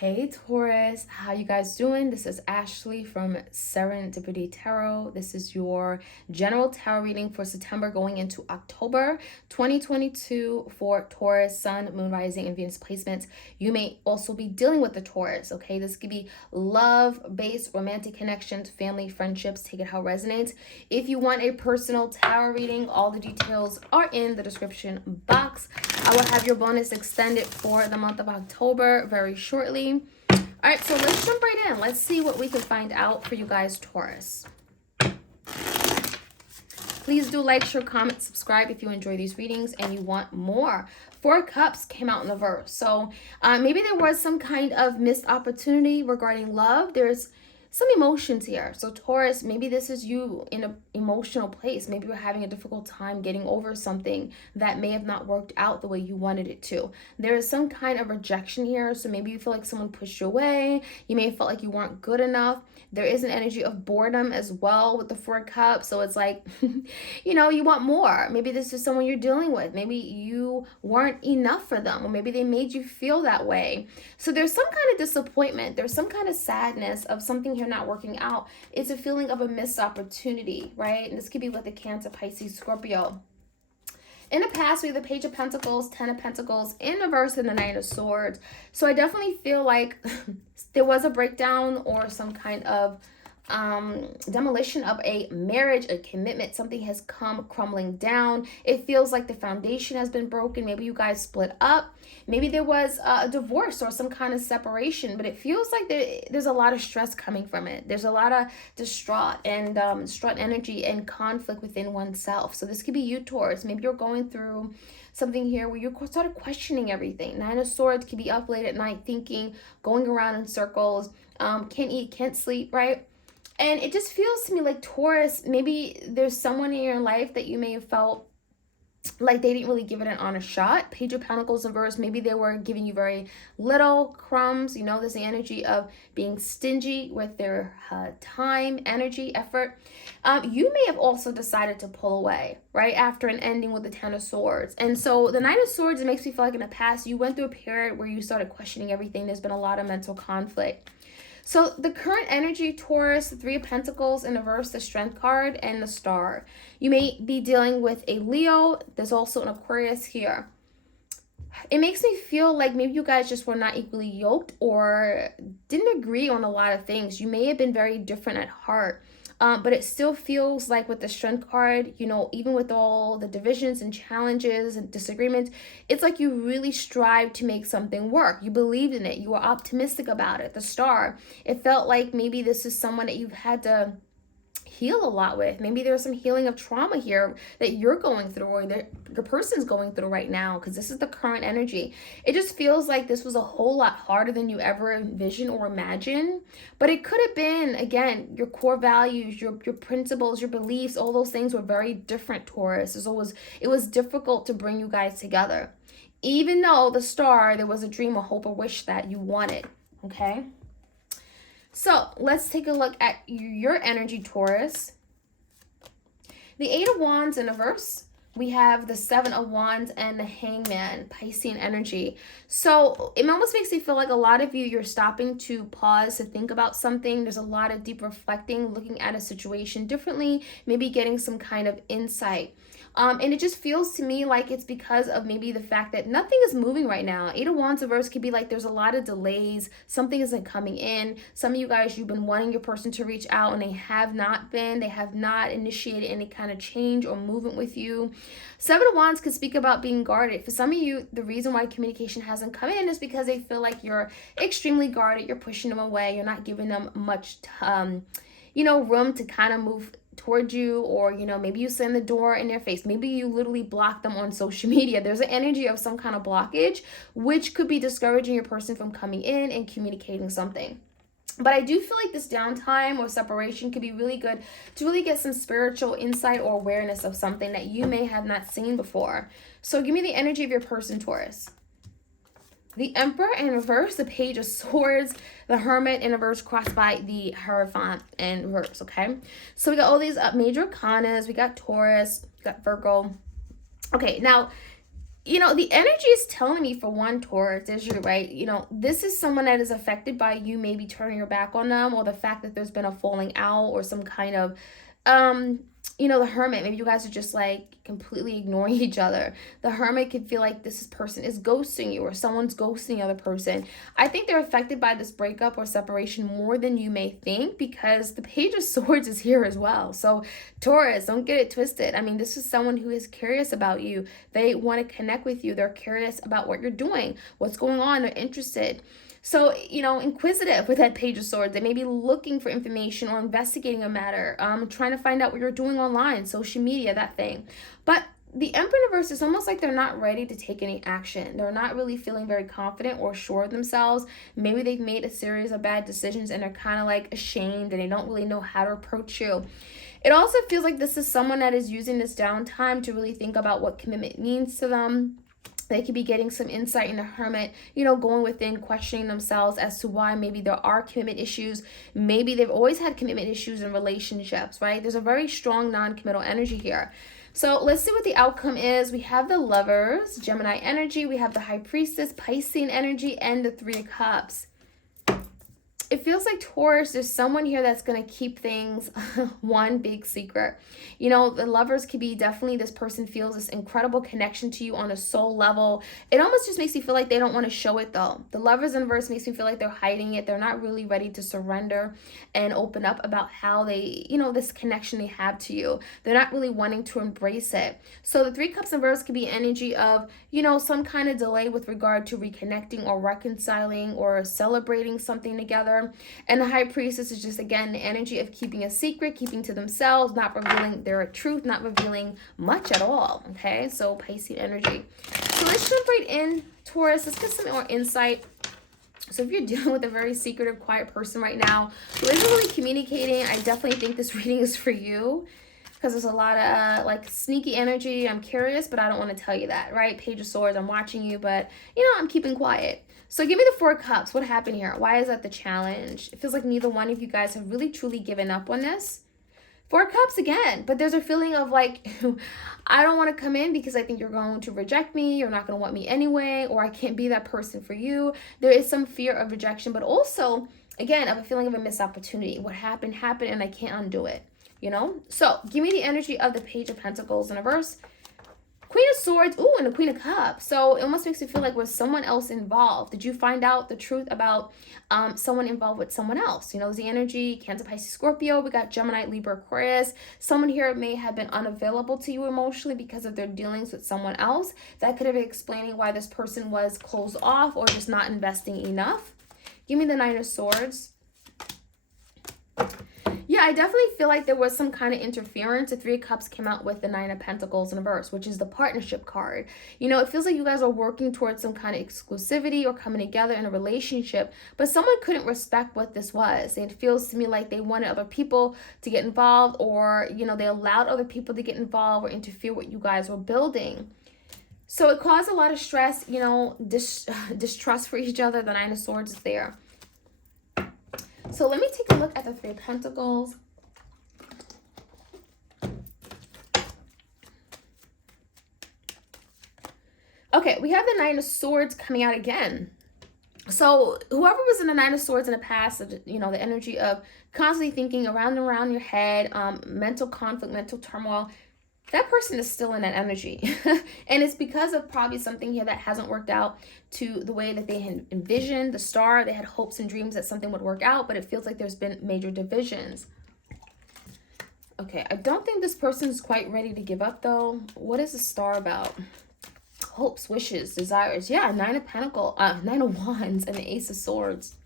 Hey Taurus, how you guys doing? This is Ashley from Serendipity Tarot. This is your general tarot reading for September going into October 2022 for Taurus, Sun, Moon, Rising, and Venus placements. You may also be dealing with the Taurus, okay? This could be love-based, romantic connections, family, friendships. Take it how it resonates. If you want a personal tarot reading, all the details are in the description box. I will have your bonus extended for the month of October very shortly. All right, so let's jump right in. Let's see what we can find out for you guys, Taurus. Please do like, share, comment, subscribe if you enjoy these readings and you want more. Four Cups came out in the verse. So maybe there was some kind of missed opportunity regarding love. There's some emotions here. So Taurus, maybe this is you in an emotional place. Maybe you're having a difficult time getting over something that may have not worked out the way you wanted it to. There is some kind of rejection here. So maybe you feel like someone pushed you away. You may have felt like you weren't good enough. There is an energy of boredom as well with the Four Cups. So it's like, you want more. Maybe this is someone you're dealing with. Maybe you weren't enough for them, or maybe they made you feel that way. So there's some kind of disappointment. There's some kind of sadness of something here not working out. It's a feeling of a missed opportunity, right? And this could be with the Cancer, Pisces, Scorpio. In the past, we have the Page of Pentacles, Ten of Pentacles, in reverse, and the Knight of Swords. So I definitely feel like there was a breakdown or some kind of demolition of a marriage, a commitment. Something has come crumbling down. It feels like the foundation has been broken. Maybe you guys split up. Maybe there was a divorce or some kind of separation, but it feels like there's a lot of stress coming from it. There's a lot of distraught energy and conflict within oneself. So this could be you, Taurus. Maybe you're going through something here where you started questioning everything. Nine of Swords could be up late at night thinking, going around in circles, can't eat, can't sleep, right? And it just feels to me like Taurus, maybe there's someone in your life that you may have felt like they didn't really give it an honest shot. Page of Pentacles in reverse, maybe they were giving you very little crumbs. There's the energy of being stingy with their time, energy, effort. You may have also decided to pull away, right, after an ending with the Ten of Swords. And so the Knight of Swords, it makes me feel like in the past, you went through a period where you started questioning everything. There's been a lot of mental conflict. So the current energy, Taurus, the Three of Pentacles in reverse, the Strength card, and the Star. You may be dealing with a Leo. There's also an Aquarius here. It makes me feel like maybe you guys just were not equally yoked or didn't agree on a lot of things. You may have been very different at heart. But it still feels like with the Strength card, even with all the divisions and challenges and disagreements, it's like you really strive to make something work. You believed in it. You were optimistic about it. The Star, it felt like maybe this is someone that you've had to heal a lot with. Maybe there's some healing of trauma here that you're going through or that the person's going through right now, because this is the current energy. It just feels like this was a whole lot harder than you ever envisioned or imagined. But it could have been, again, your core values, your principles, your beliefs, all those things were very different, Taurus. It was difficult to bring you guys together. Even though the Star, there was a dream, a hope, a wish that you wanted, okay? So let's take a look at your energy, Taurus. The Eight of Wands in reverse. We have the Seven of Wands and the Hangman, Piscean energy. So it almost makes me feel like a lot of you, you're stopping to pause to think about something. There's a lot of deep reflecting, looking at a situation differently, maybe getting some kind of insight. And it just feels to me like it's because of maybe the fact that nothing is moving right now. Eight of Wands reverse could be like there's a lot of delays. Something isn't coming in. Some of you guys, you've been wanting your person to reach out and they have not been. They have not initiated any kind of change or movement with you. Seven of Wands could speak about being guarded. For some of you, the reason why communication hasn't come in is because they feel like you're extremely guarded. You're pushing them away. You're not giving them much, room to kind of move towards you, or maybe you slam the door in their face. Maybe you literally block them on social media. There's an energy of some kind of blockage, which could be discouraging your person from coming in and communicating something. But I do feel like this downtime or separation could be really good to really get some spiritual insight or awareness of something that you may have not seen before. So give me the energy of your person, Taurus. The Emperor in reverse, the Page of Swords, the Hermit in reverse, crossed by the Hierophant in reverse, okay? So we got all these major arcanas. We got Taurus, we got Virgo. Okay, now the energy is telling me for one, Taurus, is you, right? This is someone that is affected by you maybe turning your back on them, or the fact that there's been a falling out, or some kind of the Hermit, maybe you guys are just like completely ignoring each other. The Hermit could feel like this person is ghosting you, or someone's ghosting the other person. I think they're affected by this breakup or separation more than you may think, because the Page of Swords is here as well. So Taurus, don't get it twisted. I mean, this is someone who is curious about you. They want to connect with you. They're curious about what you're doing, what's going on. They're interested. So, inquisitive with that Page of Swords. They may be looking for information or investigating a matter, trying to find out what you're doing online, social media, that thing. But the Emperor in reverse is almost like they're not ready to take any action. They're not really feeling very confident or sure of themselves. Maybe they've made a series of bad decisions and they're kind of like ashamed, and they don't really know how to approach you. It also feels like this is someone that is using this downtime to really think about what commitment means to them. They could be getting some insight in the Hermit, going within, questioning themselves as to why maybe there are commitment issues. Maybe they've always had commitment issues in relationships, right? There's a very strong non-committal energy here. So let's see what the outcome is. We have the Lovers, Gemini energy. We have the High Priestess, Piscean energy, and the Three of Cups. It feels like, Taurus, there's someone here that's going to keep things one big secret. The Lovers could be definitely, this person feels this incredible connection to you on a soul level. It almost just makes you feel like they don't want to show it, though. The Lovers in reverse makes me feel like they're hiding it. They're not really ready to surrender and open up about how they, this connection they have to you. They're not really wanting to embrace it. So the Three Cups in reverse could be energy of, some kind of delay with regard to reconnecting or reconciling or celebrating something together. And the High Priestess is just, again, the energy of keeping a secret, keeping to themselves, not revealing their truth, not revealing much at all. Okay, so Piscean energy. So let's jump right in, Taurus. Let's get some more insight. So if you're dealing with a very secretive, quiet person right now who isn't really communicating, I definitely think this reading is for you, because there's a lot of like sneaky energy. I'm curious, but I don't want to tell you that, right? Page of Swords, I'm watching you, but I'm keeping quiet. So give me the Four Cups. What happened here? Why is that the challenge? It feels like neither one of you guys have really truly given up on this. Four Cups again, but there's a feeling of like, I don't want to come in because I think you're going to reject me. You're not going to want me anyway, or I can't be that person for you. There is some fear of rejection, but also, again, of a feeling of a missed opportunity. What happened, and I can't undo it, So give me the energy of the Page of Pentacles in reverse. Queen of Swords, and the Queen of Cups. So it almost makes you feel like, was someone else involved? Did you find out the truth about someone involved with someone else? There's the energy, Cancer, Pisces, Scorpio. We got Gemini, Libra, Aquarius. Someone here may have been unavailable to you emotionally because of their dealings with someone else. That could have been explaining why this person was closed off or just not investing enough. Give me the Nine of Swords. Yeah, I definitely feel like there was some kind of interference. The Three of Cups came out with the Nine of Pentacles in reverse, which is the partnership card. It feels like you guys are working towards some kind of exclusivity or coming together in a relationship, but someone couldn't respect what this was. It feels to me like they wanted other people to get involved, or, they allowed other people to get involved or interfere with what you guys were building. So it caused a lot of stress, distrust for each other. The Nine of Swords is there. So let me take a look at the Three of Pentacles. Okay, we have the Nine of Swords coming out again. So whoever was in the Nine of Swords in the past, the energy of constantly thinking around and around your head, mental conflict, mental turmoil, that person is still in that energy. And it's because of probably something here that hasn't worked out to the way that they had envisioned the star. They had hopes and dreams that something would work out, but it feels like there's been major divisions. Okay, I don't think this person's quite ready to give up, though. What is the star about? Hopes, wishes, desires. Yeah, Nine of Wands, and the Ace of Swords.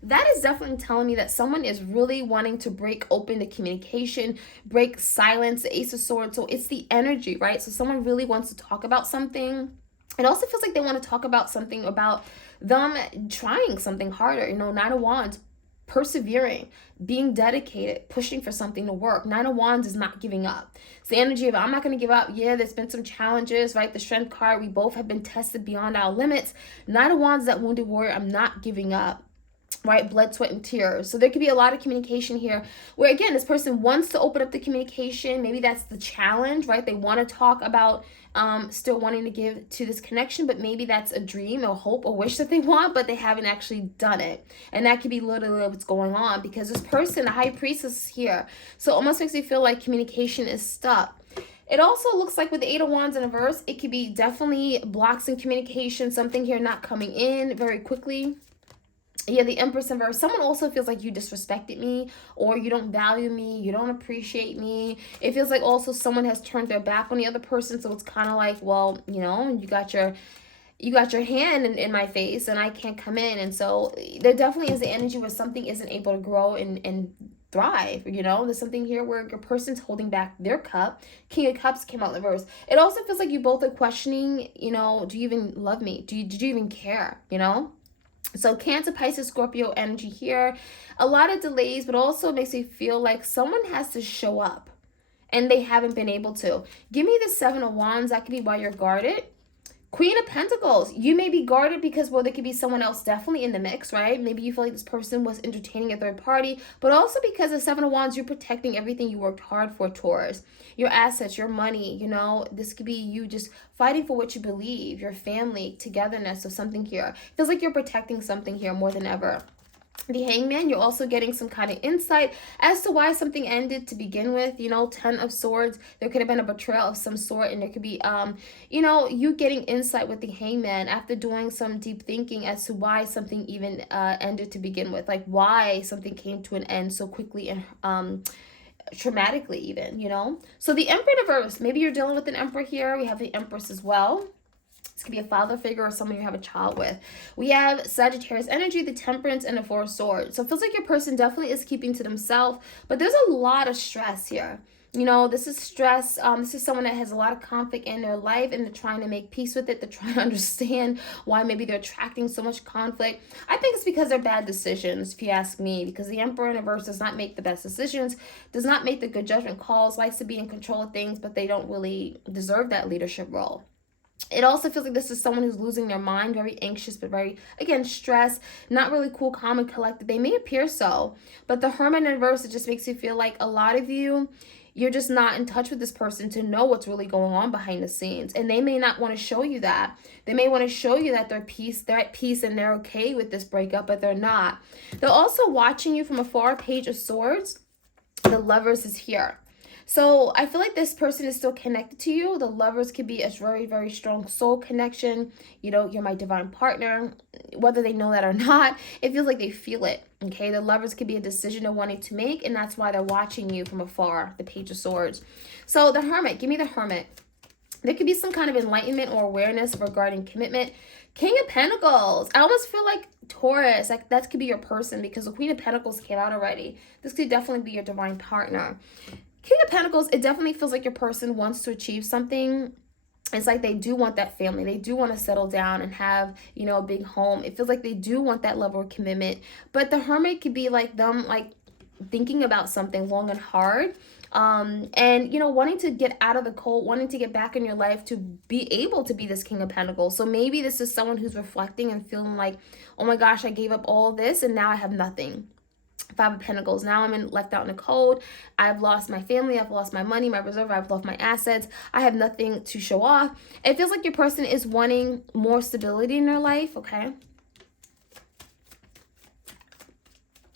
That is definitely telling me that someone is really wanting to break open the communication, break silence, the Ace of Swords. So it's the energy, right? So someone really wants to talk about something. It also feels like they want to talk about something about them trying something harder. Nine of Wands, persevering, being dedicated, pushing for something to work. Nine of Wands is not giving up. It's the energy of, I'm not going to give up. Yeah, there's been some challenges, right? The Strength card, we both have been tested beyond our limits. Nine of Wands, that wounded warrior, I'm not giving up. right? Blood, sweat, and tears. So there could be a lot of communication here where, again, this person wants to open up the communication. Maybe that's the challenge, right? They want to talk about still wanting to give to this connection, but maybe that's a dream or hope or wish that they want, but they haven't actually done it. And that could be literally what's going on, because this person, the high priestess, is here. So it almost makes me feel like communication is stuck. It also looks like with the Eight of Wands in a verse, it could be definitely blocks in communication, something here not coming in very quickly. Yeah, the Empress in verse. Someone also feels like you disrespected me, or you don't value me, you don't appreciate me. It feels like also someone has turned their back on the other person, so it's kind of like, well, you know, you got your hand in my face and I can't come in. And so there definitely is the energy where something isn't able to grow and thrive. You know, there's something here where your person's holding back their cup. King of Cups came out in the verse. It also feels like you both are questioning, you know, do you even love me? Did you even care? You know? So Cancer, Pisces, Scorpio energy here. A lot of delays, but also makes me feel like someone has to show up and they haven't been able to. Give me the Seven of Wands. That could be why you're guarded. Queen of Pentacles, you may be guarded because, well, there could be someone else definitely in the mix, right? Maybe you feel like this person was entertaining a third party, but also because of Seven of Wands, you're protecting everything you worked hard for, Taurus. Your assets, your money, you know, this could be you just fighting for what you believe, your family, togetherness, or something here. Feels like you're protecting something here more than ever. The Hangman, you're also getting some kind of insight as to why something ended to begin with. You know, Ten of Swords, there could have been a betrayal of some sort, and there could be you know, you getting insight with the Hangman after doing some deep thinking as to why something even ended to begin with, like why something came to an end so quickly and traumatically even, you know. So the Emperor in reverse, maybe you're dealing with an Emperor here. We have the Empress as well. This could be a father figure or someone you have a child with. We have Sagittarius energy, the Temperance, and the Four of Swords. So it feels like your person definitely is keeping to themselves, but there's a lot of stress here. You know, this is stress. This is someone that has a lot of conflict in their life, and they're trying to make peace with it. They're trying to understand why maybe they're attracting so much conflict. I think it's because they're bad decisions, if you ask me, because the Emperor in reverse does not make the best decisions, does not make the good judgment calls, likes to be in control of things, but they don't really deserve that leadership role. It also feels like this is someone who's losing their mind, very anxious, but very, again, stressed, not really cool, calm, and collected. They may appear so, but the Hermit in reverse, it just makes you feel like a lot of you, you're just not in touch with this person to know what's really going on behind the scenes. And they may not want to show you that. They may want to show you that they're at peace and they're okay with this breakup, but they're not. They're also watching you from afar. Page of Swords. The Lovers is here. So I feel like this person is still connected to you. The Lovers could be a very, very strong soul connection. You know, you're my divine partner. Whether they know that or not, it feels like they feel it. Okay, the Lovers could be a decision they're wanting to make, and that's why they're watching you from afar. The Page of Swords. So the Hermit, give me the Hermit. There could be some kind of enlightenment or awareness regarding commitment. King of Pentacles. I almost feel like Taurus, like that could be your person because the Queen of Pentacles came out already. This could definitely be your divine partner. King of Pentacles, it definitely feels like your person wants to achieve something. It's like they do want that family. They do want to settle down and have, you know, a big home. It feels like they do want that level of commitment. But the Hermit could be like them, like thinking about something long and hard. And, you know, wanting to get out of the cold, wanting to get back in your life to be able to be this King of Pentacles. So maybe this is someone who's reflecting and feeling like, oh my gosh, I gave up all this and now I have nothing. Five of Pentacles. Now I'm left out in the cold. I've lost my family. I've lost my money, my reserve. I've lost my assets. I have nothing to show off. It feels like your person is wanting more stability in their life. Okay.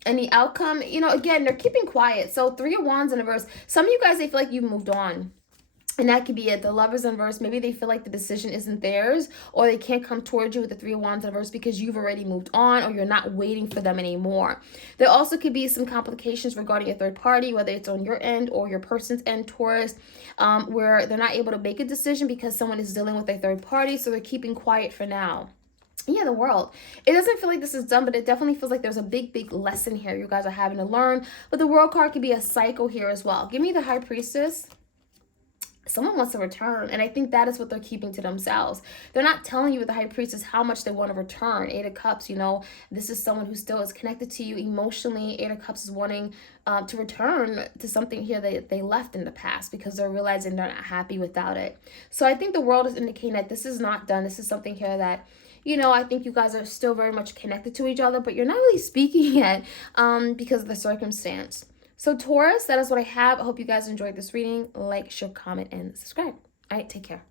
And the outcome, you know, again, they're keeping quiet. So Three of Wands in reverse. Some of you guys, they feel like you've moved on. And that could be it. The Lovers in reverse, maybe they feel like the decision isn't theirs, or they can't come towards you with the Three of Wands in reverse because you've already moved on, or you're not waiting for them anymore. There also could be some complications regarding a third party, whether it's on your end or your person's end, Taurus, where they're not able to make a decision because someone is dealing with a third party, so they're keeping quiet for now. Yeah, the World. It doesn't feel like this is done, but it definitely feels like there's a big, big lesson here you guys are having to learn. But the World card could be a cycle here as well. Give me the High Priestess. someone wants to return, and I think that is what they're keeping to themselves. They're not telling you with the High Priestess how much they want to return. Eight of Cups, you know, this is someone who still is connected to you emotionally. Eight of Cups is wanting to return to something here that they left in the past because they're realizing they're not happy without it. So I think the world is indicating that this is not done. This is something here that, you know, I think you guys are still very much connected to each other, but you're not really speaking yet because of the circumstance. So Taurus, that is what I have. I hope you guys enjoyed this reading. Like, share, comment, and subscribe. All right, take care.